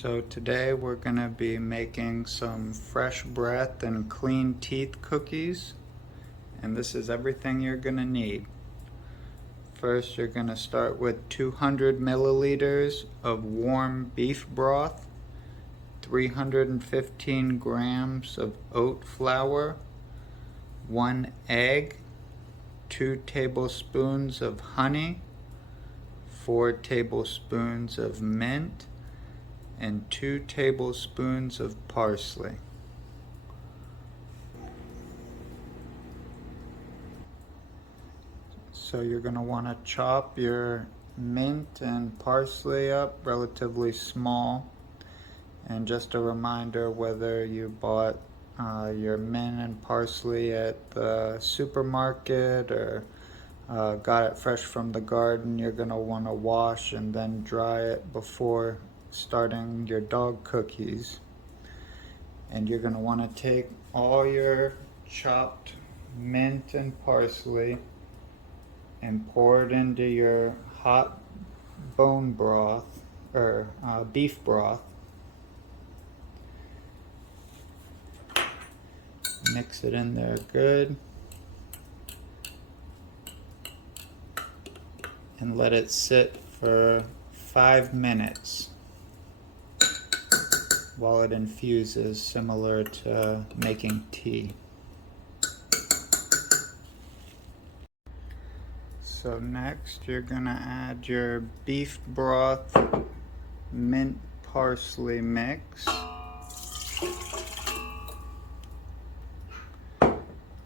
So today we're going to be making some fresh breath and clean teeth cookies, and this is everything you're going to need. First, you're going to start with 200 milliliters of warm beef broth, 315 grams of oat flour, 1 egg, 2 tablespoons of honey, 4 tablespoons of mint, and 2 tablespoons of parsley. So you're going to want to chop your mint and parsley up relatively small. And just a reminder, whether you bought your mint and parsley at the supermarket or got it fresh from the garden, you're going to want to wash and then dry it before starting your dog cookies. And you're going to want to take all your chopped mint and parsley and pour it into your hot bone broth or beef broth. Mix it in there good and let it sit for 5 minutes while it infuses, similar to making tea. So next you're gonna add your beef broth mint parsley mix.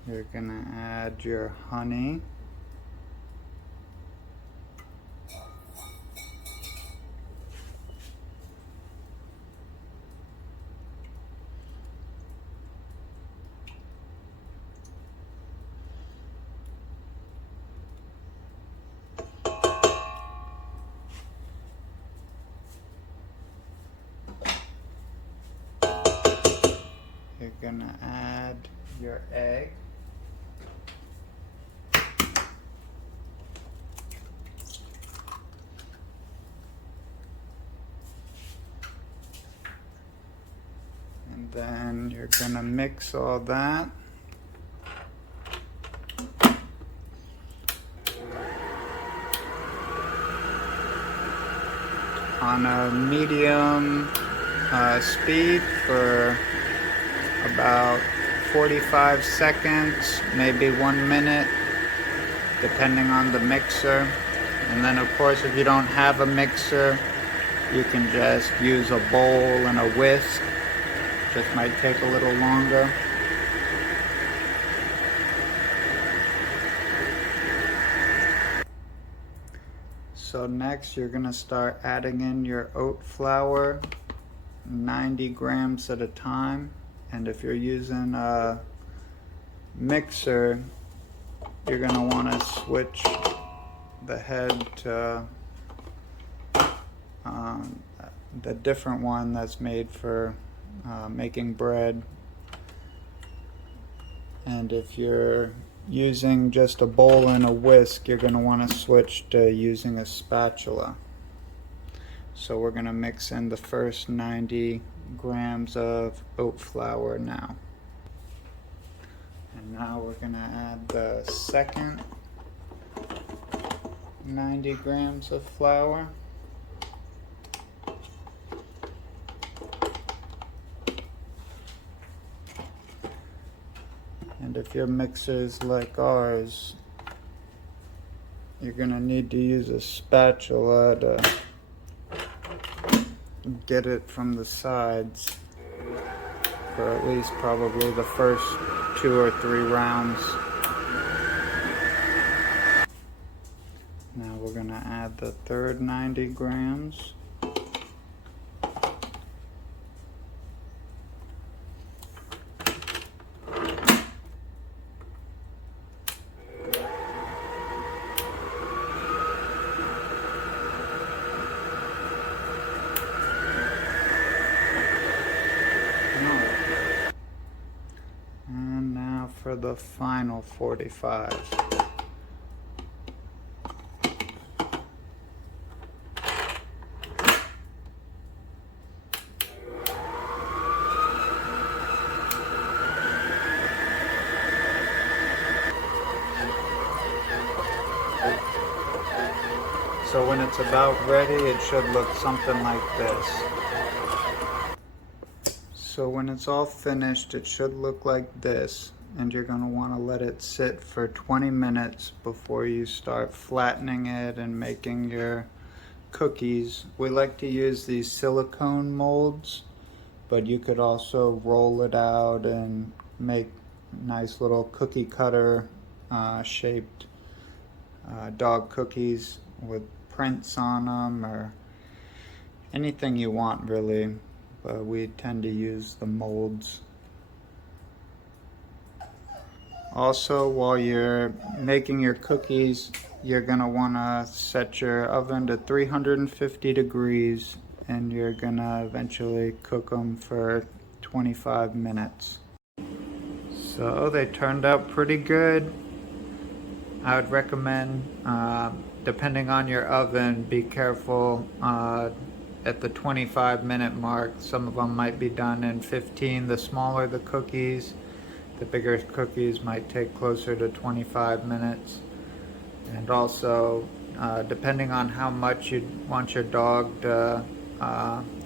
You're gonna add your honey. You're gonna add your egg. And then you're gonna mix all that. On a medium speed for about 45 seconds, maybe 1 minute, depending on the mixer. And then of course, if you don't have a mixer, you can just use a bowl and a whisk. Just might take a little longer. So next you're gonna start adding in your oat flour, 90 grams at a time. And if you're using a mixer, you're gonna wanna switch the head to the different one that's made for making bread. And if you're using just a bowl and a whisk, you're going to want to switch to using a spatula. So we're going to mix in the first 90 grams of oat flour now. And now we're going to add the second 90 grams of flour. And if your mixer is like ours, you're gonna need to use a spatula to get it from the sides for at least probably the first 2 or 3 rounds. Now we're gonna add the third 90 grams. And now for the final 45. So when it's about ready, it should look something like this. So when it's all finished, it should look like this, and you're going to want to let it sit for 20 minutes before you start flattening it and making your cookies. We like to use these silicone molds, but you could also roll it out and make nice little cookie cutter shaped dog cookies with prints on them, or anything you want really, but we tend to use the molds. Also, while you're making your cookies, you're gonna wanna set your oven to 350 degrees, and you're gonna eventually cook them for 25 minutes. So they turned out pretty good. I would recommend, depending on your oven, be careful at the 25-minute mark. Some of them might be done in 15. The smaller the cookies, the bigger cookies might take closer to 25 minutes. And also, depending on how much you want your dog to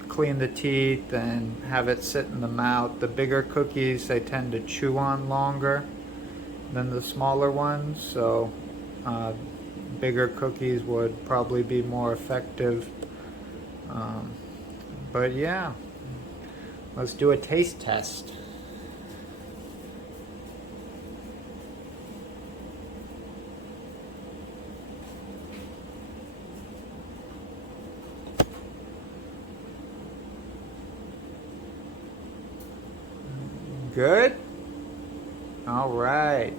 clean the teeth and have it sit in the mouth, the bigger cookies, they tend to chew on longer than the smaller ones, so bigger cookies would probably be more effective. But yeah, let's do a taste test. Good? All right.